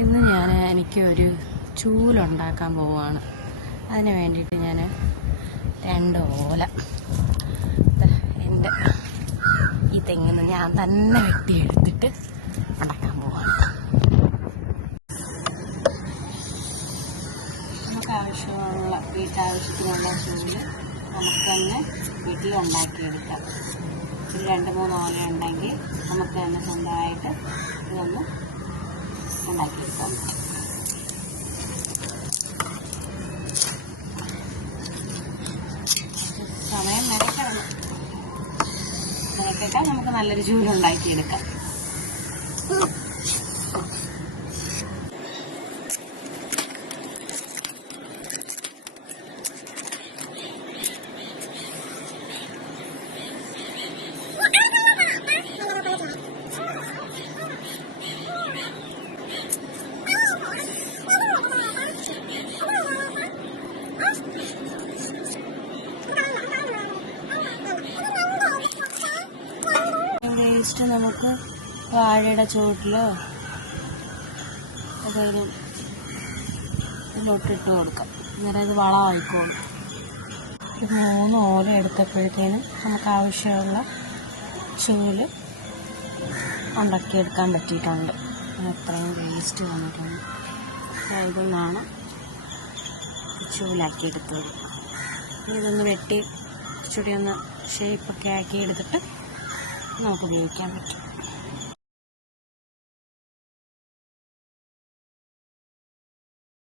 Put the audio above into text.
ഇന്ന് എനിക്കൊരു ചൂലുണ്ടാക്കാൻ പോവുകയാണ്. അതിന് വേണ്ടിയിട്ട് ഞാൻ 2 ഓല എൻ്റെ ഈ തെങ്ങിൽ നിന്ന് ഞാൻ തന്നെ വെട്ടിയെടുത്തിട്ട് ഉണ്ടാക്കാൻ പോവുകയാണ്. നമുക്ക് ആവശ്യമുള്ള വീട്ടാവശ്യത്തിനുള്ള ചൂല് നമുക്ക് തന്നെ വീട്ടിൽ ഉണ്ടാക്കിയെടുക്കാം. ഒരു 2-3 ഓല ഉണ്ടെങ്കിൽ നമുക്ക് തന്നെ സ്വന്തമായിട്ട് ഇതൊന്ന് ഉണ്ടാക്കിയെടുക്കാം. സമയം മെനക്കെടണം. മെനക്കെട്ടാൽ നമുക്ക് നല്ലൊരു ചൂലുണ്ടാക്കിയെടുക്കാം. വേസ്റ്റ് നമുക്ക് വാഴയുടെ ചുവട്ടിലോ അതൊരു ഇതിലോട്ടിട്ട് കൊടുക്കാം. അന്നേരം ഇത് വളമായിക്കോളും. 3 ഓല എടുത്തപ്പോഴത്തേനും നമുക്ക് ആവശ്യമുള്ള ചൂല് ഉണ്ടാക്കിയെടുക്കാൻ പറ്റിയിട്ടുണ്ട്. അത്രയും വേസ്റ്റ് വന്നിട്ടുണ്ട്. ഇതിൽ നിന്നാണ് ചൂലാക്കിയെടുത്തത്. ഇതൊന്ന് വെട്ടി ഇച്ചിരി ഒന്ന് ഷേപ്പൊക്കെ ആക്കി എടുത്തിട്ട് നമുക്ക് ഉപയോഗിക്കാൻ പറ്റും.